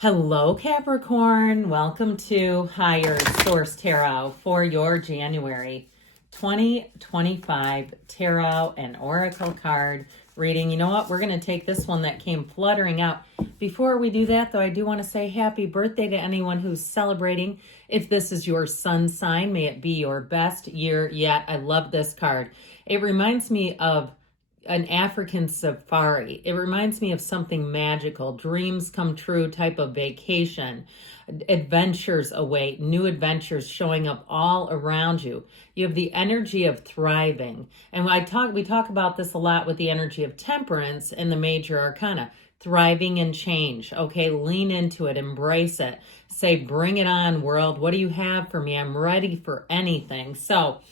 Hello, Capricorn. Welcome to Higher Source Tarot for your January 2025 Tarot and Oracle card reading. You know what? We're going to take this one that came fluttering out. Before we do that, though, I do want to say happy birthday to anyone who's celebrating. If this is your sun sign, may it be your best year yet. I love this card. It reminds me of an African safari. It reminds me of something magical, dreams come true type of vacation, adventures await, new adventures showing up all around you. You have the energy of thriving. And we talk about this a lot with the energy of temperance in the major arcana. Thriving and change. Okay, lean into it, embrace it. Say, bring it on, world. What do you have for me? I'm ready for anything. So,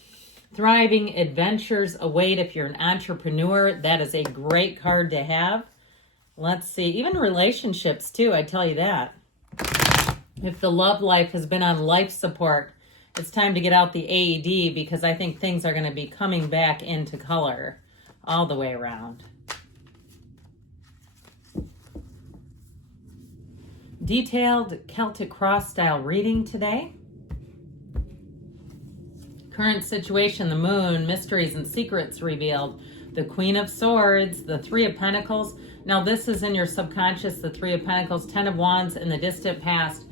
thriving adventures await. If you're an entrepreneur, that is a great card to have. Let's see, even relationships too, I tell you that. If the love life has been on life support, it's time to get out the AED because I think things are going to be coming back into color all the way around. Detailed Celtic cross style reading today. Current situation, the moon, mysteries and secrets revealed, the Queen of Swords, the Three of Pentacles. Now this is in your subconscious, the Three of Pentacles, Ten of Wands in the distant past,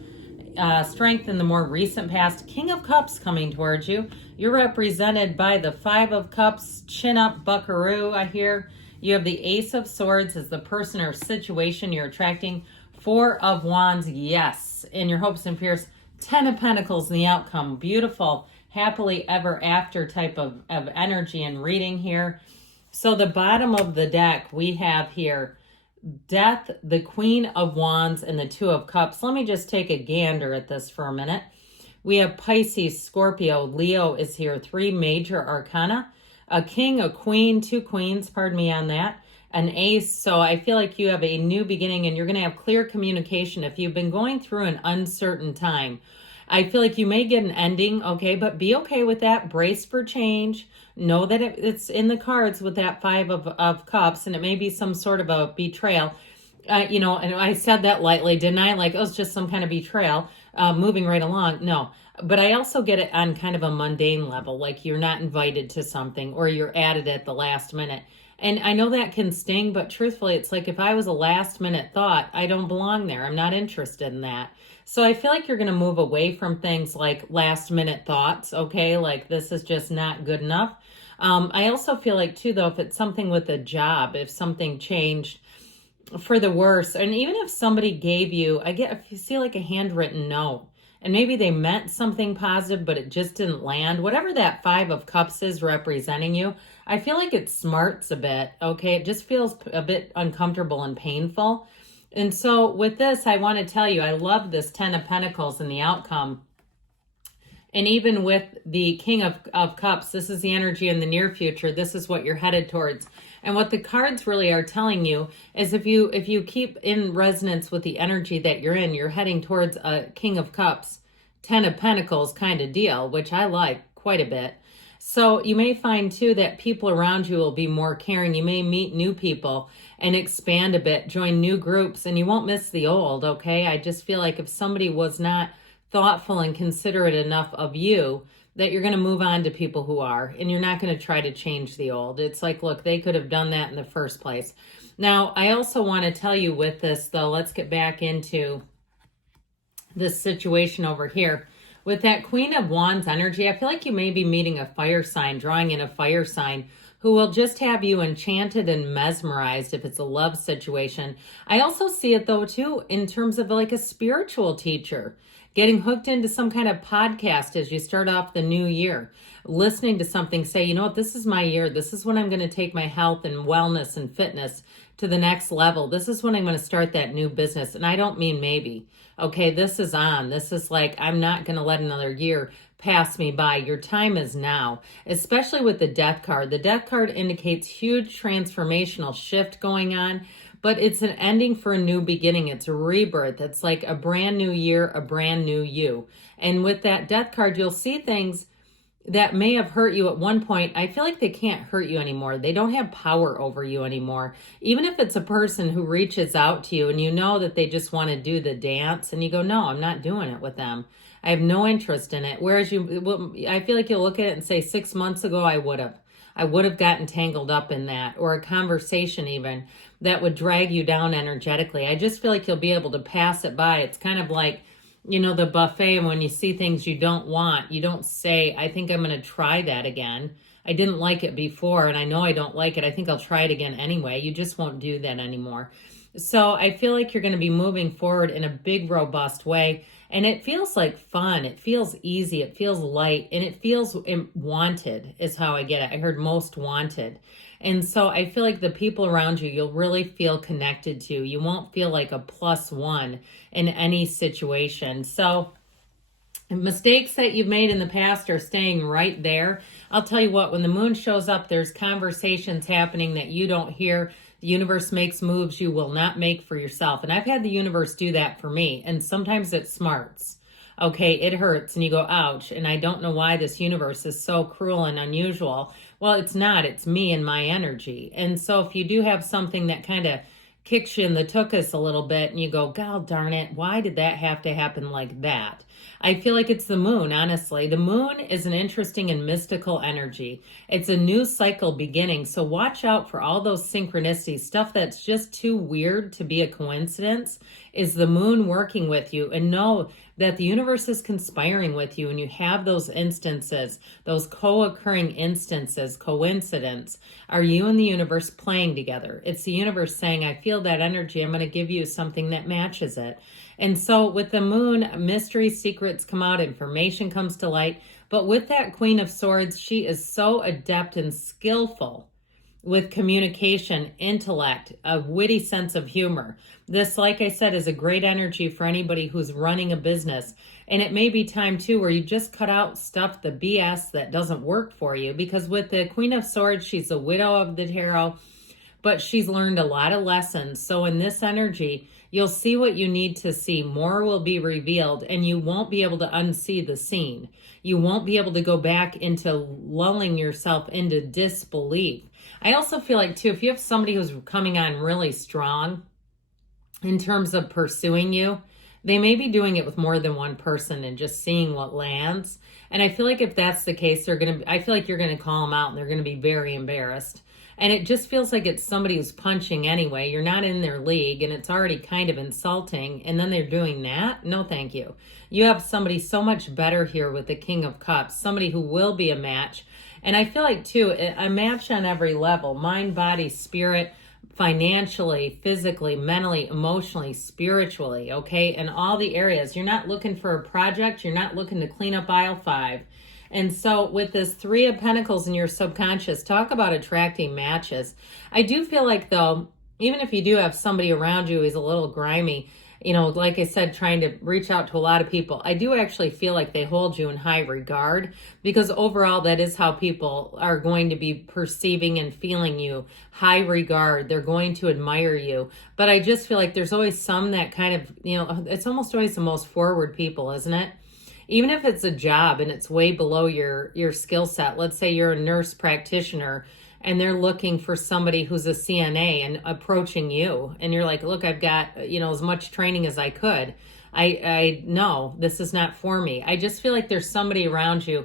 strength in the more recent past, King of Cups coming towards you. You're represented by the Five of Cups, chin up buckaroo, I hear. You have the Ace of Swords as the person or situation you're attracting. Four of Wands, yes, in your hopes and fears. Ten of Pentacles in the outcome, beautiful. Happily ever after type of energy and reading here. So the bottom of the deck we have here, Death, the Queen of Wands, and the Two of Cups. Let me just take a gander at this for a minute. We have Pisces, Scorpio, Leo is here. Three major arcana. A king, a queen, two queens, pardon me on that. An ace. So I feel like you have a new beginning and you're going to have clear communication. If you've been going through an uncertain time, I feel like you may get an ending, okay, but be okay with that. Brace for change. Know that it's in the cards with that Five of Cups, and it may be some sort of a betrayal. And I said that lightly, didn't I? Like, oh, it's just some kind of betrayal, moving right along. No, but I also get it on kind of a mundane level, like you're not invited to something or you're added at the last minute. And I know that can sting, but truthfully, it's like if I was a last minute thought, I don't belong there. I'm not interested in that. So I feel like you're going to move away from things like last minute thoughts, okay? Like this is just not good enough. I also feel like too, though, if it's something with a job, if something changed for the worse, and even if somebody gave you, if you see like a handwritten note, and maybe they meant something positive, but it just didn't land, whatever that Five of Cups is representing you, I feel like it smarts a bit, okay? It just feels a bit uncomfortable and painful. And so with this, I want to tell you, I love this Ten of Pentacles and the outcome. And even with the King of Cups, this is the energy in the near future. This is what you're headed towards. And what the cards really are telling you is if you keep in resonance with the energy that you're in, you're heading towards a King of Cups, Ten of Pentacles kind of deal, which I like quite a bit. So you may find too that people around you will be more caring. You may meet new people and expand a bit, join new groups, and you won't miss the old, okay? I just feel like if somebody was not thoughtful and considerate enough of you, that you're going to move on to people who are, and you're not going to try to change the old. It's like, look, they could have done that in the first place. Now, I also want to tell you with this, though, let's get back into this situation over here. With that Queen of Wands energy, I feel like you may be meeting a fire sign, drawing in a fire sign who will just have you enchanted and mesmerized if it's a love situation. I also see it, though, too, in terms of like a spiritual teacher, getting hooked into some kind of podcast as you start off the new year, listening to something, say, you know what, this is my year. This is when I'm going to take my health and wellness and fitness to the next level. This is when I'm going to start that new business. And I don't mean maybe. Okay, this is on. This is like, I'm not going to let another year pass me by. Your time is now, especially with the Death card. The Death card indicates huge transformational shift going on, but it's an ending for a new beginning. It's a rebirth. It's like a brand new year, a brand new you. And with that Death card, you'll see things that may have hurt you at one point, I feel like they can't hurt you anymore. They don't have power over you anymore. Even if it's a person who reaches out to you and you know that they just want to do the dance and you go, no, I'm not doing it with them. I have no interest in it. Whereas I feel like you'll look at it and say 6 months ago, I would have gotten tangled up in that, or a conversation even that would drag you down energetically. I just feel like you'll be able to pass it by. It's kind of like, the buffet, and when you see things you don't want, you don't say, I think I'm going to try that again. I didn't like it before, and I know I don't like it. I think I'll try it again anyway. You just won't do that anymore. So I feel like you're going to be moving forward in a big, robust way. And it feels like fun. It feels easy. It feels light. And it feels wanted is how I get it. I heard most wanted. And so I feel like the people around you, you'll really feel connected to. You won't feel like a +1 in any situation. So mistakes that you've made in the past are staying right there. I'll tell you what, when the moon shows up, there's conversations happening that you don't hear. The universe makes moves you will not make for yourself. And I've had the universe do that for me. And sometimes it smarts. Okay, it hurts and you go, ouch. And I don't know why this universe is so cruel and unusual. Well, it's not. It's me and my energy. And so if you do have something that kind of kicks you in the tuchus a little bit and you go, God darn it, why did that have to happen like that? I feel like it's the moon, honestly. The moon is an interesting and mystical energy. It's a new cycle beginning. So watch out for all those synchronicities. Stuff that's just too weird to be a coincidence is the moon working with you. And know that the universe is conspiring with you, and you have those instances, those co-occurring instances, coincidence, are you and the universe playing together. It's the universe saying, I feel that energy, I'm going to give you something that matches it. And so with the moon, mystery, secrets come out, information comes to light. But with that Queen of Swords, she is so adept and skillful with communication, intellect, a witty sense of humor. This, like I said, is a great energy for anybody who's running a business. And it may be time, too, where you just cut out stuff, the BS that doesn't work for you. Because with the Queen of Swords, she's a widow of the tarot, but she's learned a lot of lessons. So in this energy, you'll see what you need to see. More will be revealed, and you won't be able to unsee the scene. You won't be able to go back into lulling yourself into disbelief. I also feel like, too, if you have somebody who's coming on really strong in terms of pursuing you, they may be doing it with more than one person and just seeing what lands. And I feel like if that's the case, I feel like you're going to call them out and they're going to be very embarrassed. And it just feels like it's somebody who's punching anyway. You're not in their league and it's already kind of insulting. And then they're doing that? No, thank you. You have somebody so much better here with the King of Cups, somebody who will be a match. And I feel like, too, a match on every level, mind, body, spirit, financially, physically, mentally, emotionally, spiritually, okay? In all the areas. You're not looking for a project. You're not looking to clean up aisle 5. And so with this 3 of Pentacles in your subconscious, talk about attracting matches. I do feel like, though, even if you do have somebody around you who's a little grimy, like I said, trying to reach out to a lot of people, I do actually feel like they hold you in high regard, because overall that is how people are going to be perceiving and feeling you. High regard. They're going to admire you. But I just feel like there's always some that kind of, it's almost always the most forward people, isn't it? Even if it's a job and it's way below your skill set. Let's say you're a nurse practitioner and they're looking for somebody who's a CNA and approaching you. And you're like, look, I've got, as much training as I could. I know this is not for me. I just feel like there's somebody around you.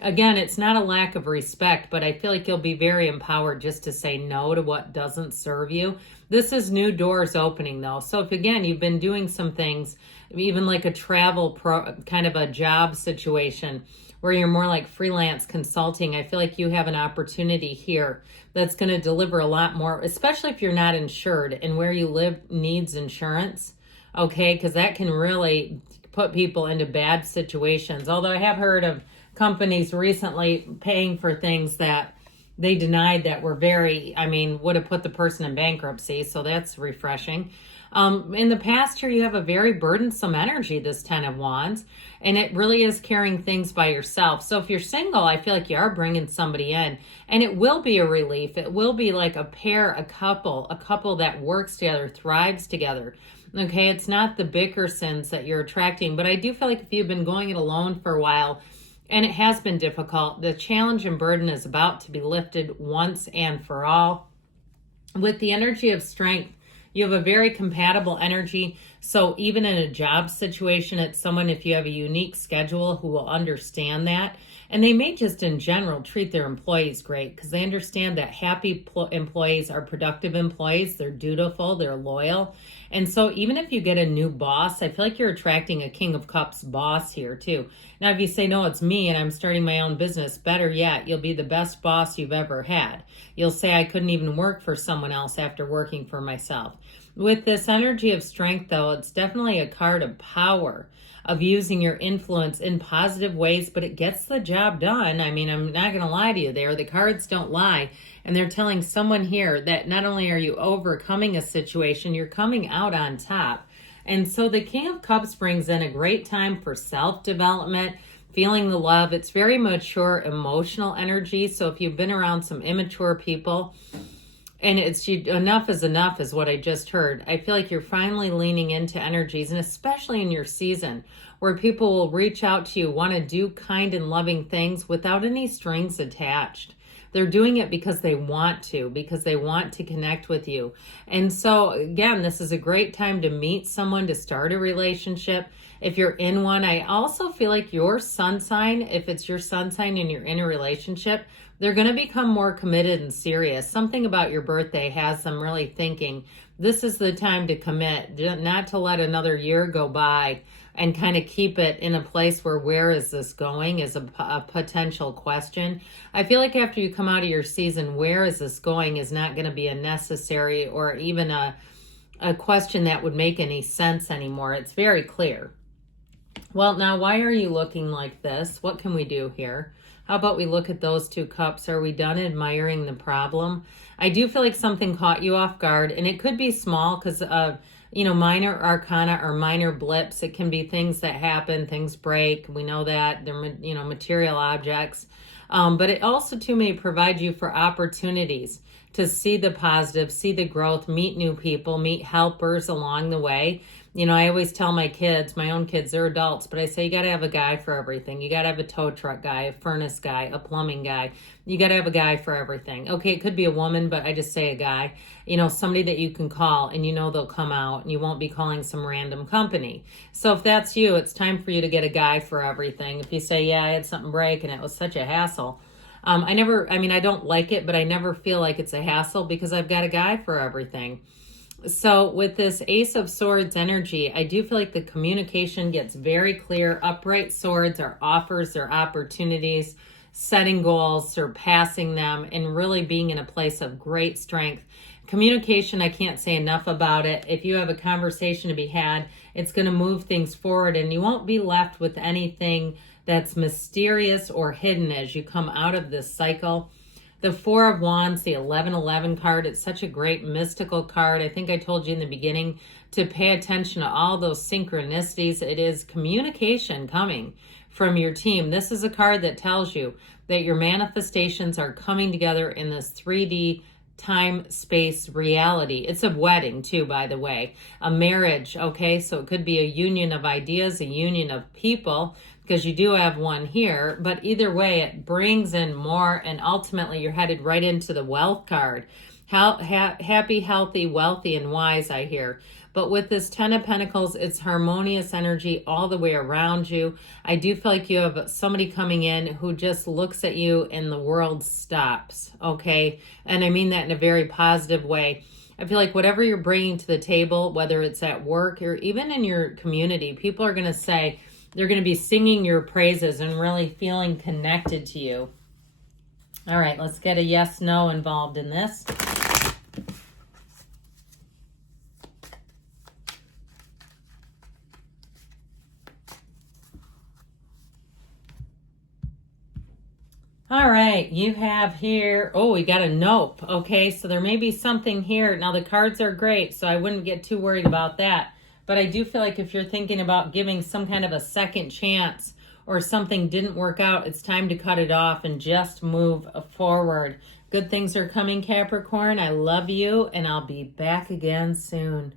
Again, it's not a lack of respect, but I feel like you'll be very empowered just to say no to what doesn't serve you. This is new doors opening, though. So if, again, you've been doing some things, even like a travel kind of a job situation where you're more like freelance consulting, I feel like you have an opportunity here that's going to deliver a lot more, especially if you're not insured and where you live needs insurance, okay? Because that can really put people into bad situations. Although I have heard of companies recently paying for things that they denied that were would have put the person in bankruptcy. So that's refreshing. In the past here, you have a very burdensome energy, this 10 of Wands, and it really is carrying things by yourself. So if you're single, I feel like you are bringing somebody in, and it will be a relief. It will be like a pair, a couple that works together, thrives together. Okay, it's not the Bickersons that you're attracting, but I do feel like if you've been going it alone for a while, And it has been difficult. The challenge and burden is about to be lifted once and for all. With the energy of strength, you have a very compatible energy. So even in a job situation, it's someone, if you have a unique schedule, who will understand that. And they may just in general treat their employees great because they understand that happy employees are productive employees. They're dutiful, they're loyal. And so even if you get a new boss, I feel like you're attracting a King of Cups boss here too. Now, if you say, no, it's me and I'm starting my own business, better yet, you'll be the best boss you've ever had. You'll say, I couldn't even work for someone else after working for myself. With this energy of strength, though, it's definitely a card of power, of using your influence in positive ways, but it gets the job done. I mean, I'm not going to lie to you there. The cards don't lie. And they're telling someone here that not only are you overcoming a situation, you're coming out on top. And so the King of Cups brings in a great time for self-development, feeling the love. It's very mature, emotional energy. So if you've been around some immature people, and it's enough is what I just heard. I feel like you're finally leaning into energies, and especially in your season, where people will reach out to you, want to do kind and loving things without any strings attached. They're doing it because they want to connect with you. And so again, this is a great time to meet someone, to start a relationship. If you're in one, I also feel like your sun sign, if it's your sun sign and you're in a relationship, they're going to become more committed and serious. Something about your birthday has them really thinking, this is the time to commit, not to let another year go by and kind of keep it in a place where is this going is a potential question. I feel like after you come out of your season, where is this going is not going to be a necessary or even a question that would make any sense anymore. It's very clear. Well, now, why are you looking like this? What can we do here? How about we look at those two cups? Are we done admiring the problem? I do feel like something caught you off guard, and it could be small because, minor arcana are minor blips. It can be things that happen, things break. We know that they're, material objects. But it also, too, may provide you for opportunities to see the positive, see the growth, meet new people, meet helpers along the way. I always tell my kids, my own kids, they're adults, but I say you got to have a guy for everything. You got to have a tow truck guy, a furnace guy, a plumbing guy. You got to have a guy for everything. Okay, it could be a woman, but I just say a guy. Somebody that you can call and they'll come out and you won't be calling some random company. So if that's you, it's time for you to get a guy for everything. If you say, yeah, I had something break and it was such a hassle. I don't like it, but I never feel like it's a hassle because I've got a guy for everything. So with this Ace of Swords energy, I do feel like the communication gets very clear. Upright swords are offers, they're opportunities, setting goals, surpassing them, and really being in a place of great strength. Communication, I can't say enough about it. If you have a conversation to be had, it's going to move things forward, and you won't be left with anything that's mysterious or hidden as you come out of this cycle. The Four of Wands, the 1111 card, it's such a great mystical card. I think I told you in the beginning to pay attention to all those synchronicities. It is communication coming from your team. This is a card that tells you that your manifestations are coming together in this 3D time, space, reality. It's a wedding too, by the way, a marriage. Okay, so it could be a union of ideas, a union of people, because you do have one here, but either way, it brings in more, and ultimately you're headed right into the wealth card. Happy, healthy, wealthy, and wise, I hear. But with this 10 of Pentacles, it's harmonious energy all the way around you. I do feel like you have somebody coming in who just looks at you and the world stops, okay? And I mean that in a very positive way. I feel like whatever you're bringing to the table, whether it's at work or even in your community, people are going to say, they're going to be singing your praises and really feeling connected to you. All right, let's get a yes, no involved in this. All right, you have here, we got a nope. Okay, so there may be something here. Now, the cards are great, so I wouldn't get too worried about that. But I do feel like if you're thinking about giving some kind of a second chance or something didn't work out, it's time to cut it off and just move forward. Good things are coming, Capricorn. I love you, and I'll be back again soon.